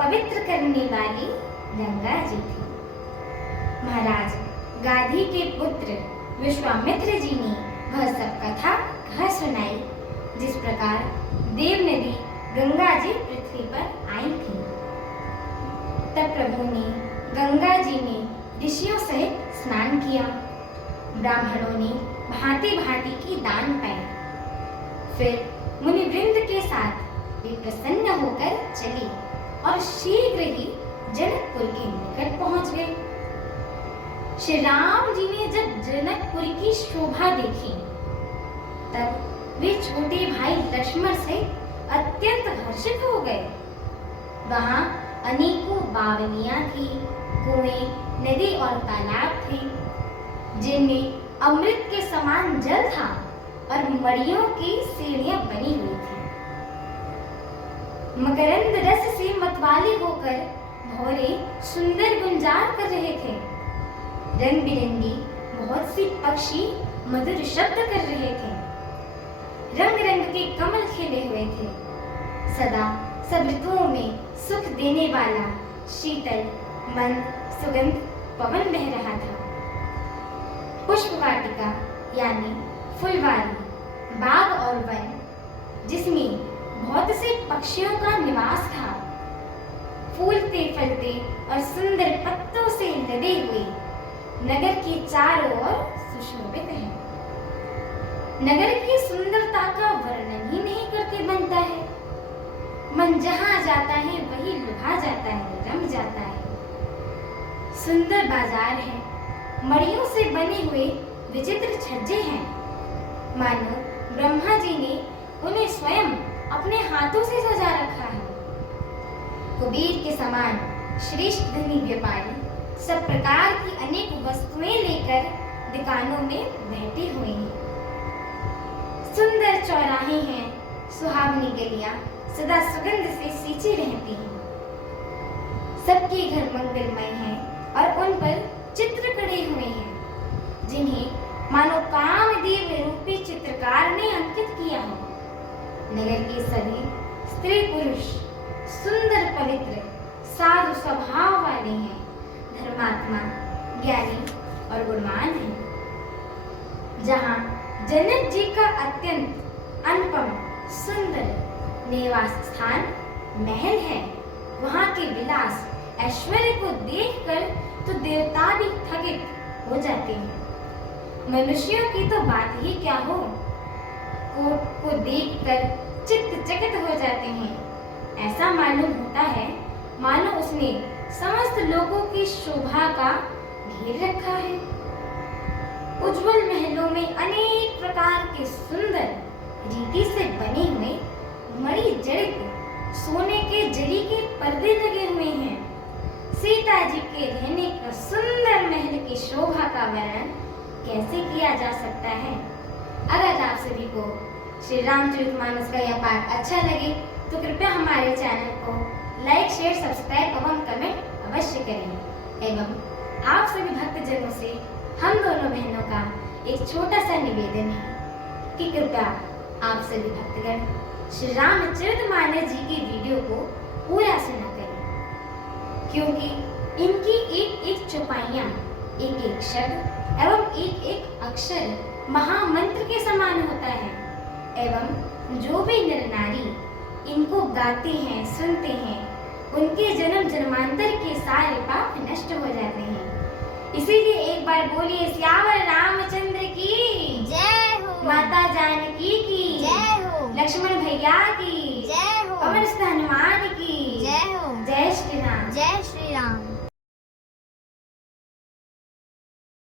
पवित्र करने वाली गंगा जी थी। महाराज गाधी के पुत्र विश्वामित्र जी ने वह सब कथा कह सुनाई जिस प्रकार देव नदी गंगा जी पृथ्वी पर आई थी। तब प्रभु ने गंगा जी में ऋषियों सहित स्नान किया। ब्राह्मणों ने भांति भांति की दान पाए। फिर मुनि वृंद के साथ वे प्रसन्न होकर चले और शीघ्र ही जनकपुर के निकट पहुंच गए। श्री राम जी ने जब जनकपुर की शोभा देखी तब वे छोटे भाई लक्ष्मण से अत्यंत हर्षित हो गए। वहां अनेकों बावलियां थी, कुएं, नदी और तालाब थे जिनमें अमृत के समान जल था और मड़ियों की सीढ़ियां बनी हुई थी। मकरंद रस से मतवाले होकर भौरे सुंदर गुंजार कर रहे थे। रंग बिरंगी बहुत सी पक्षी मधुर शब्द कर रहे थे। रंग रंग के कमल खिले हुए थे। सदा सब ऋतुओं में सुख देने वाला शीतल मंद सुगंध पवन बह रहा था। पुष्प वाटिका यानी फुलवारी, बाग और वन जिसमें बहुत से पक्षियों का निवास था, फूलते फलते और सुंदर पत्तों से लदे हुए नगर के चारों ओर सुशोभित है। नगर की सुंदरता का वर्णन ही नहीं करके बनता है। मन जहां जाता है वही लुभा जाता है, रम जाता है। सुंदर बाजार है, मड़ियों से बने हुए विचित्र छज्जे हैं। मानो ब्रह्मा जी ने उन्हें स्वयं अपने हाथों से सजा रखा है। कुबेर के समान श्रेष्ठ धनी व्यापारी सब प्रकार की अनेक वस्तुएं लेकर दुकानों में बैठे हुए हैं। सुंदर चौराहे हैं, सुहावनी गलियां सदा सुगंध से सींची रहती हैं। सबके घर मंगलमय हैं और उन पर चित्र कड़े हुए हैं जिन्हें मानो कामदेव रूपी चित्रकार ने अंकित किया हो। नगर के सभी स्त्री पुरुष सुंदर पवित्र साधु स्वभाव वाले हैं, धर्मात्मा ज्ञानी और गुणवान हैं। जहाँ जनक जी का अत्यंत अनुपम सुंदर निवास स्थान महल है, वहाँ के विलास ऐश्वर्य को देखकर तो देवता भी थकित हो जाते हैं। मनुष्यों की तो बात ही क्या हो, कोट को देखकर चित्त चकित हो जाते हैं। ऐसा मालूम होता है मानो उसने समस्त लोगों की शोभा का घेर रखा है। उज्जवल महलों में अनेक प्रकार के सुंदर रीति से बने हुए मणि जड़ित सोने के जरी के पर्दे लगे हुए हैं। सीता जी के रहने का सुंदर महल की शोभा का वर्णन कैसे किया जा सकता है। अगर आप सभी को श्री रामचरितमानस का यह पाठ अच्छा लगे तो कृपया हमारे चैनल को लाइक, शेयर, सब्सक्राइब एवं कमेंट अवश्य करें। एवं आप सभी भक्तजनों से हम दोनों बहनों का एक छोटा सा निवेदन है कि कृपया आप सभी भक्तगण श्री रामचरितमानस जी की वीडियो को पूरा सुना करें, क्योंकि इनकी एक एक चौपाइयाँ, एक एक शब्द एवं एक एक अक्षर महामंत्र के समान होता है। एवं जो भी नर नारी इनको गाते हैं, सुनते हैं, उनके जन्म जन्मांतर के सारे पाप नष्ट हो जाते हैं। इसीलिए एक बार बोलिए सियावर रामचंद्र की जय हो, माता जानकी की जय हो, लक्ष्मण भैया की जय हो, पवन सुत हनुमान की जय हो, जय श्री राम। जय श्री राम।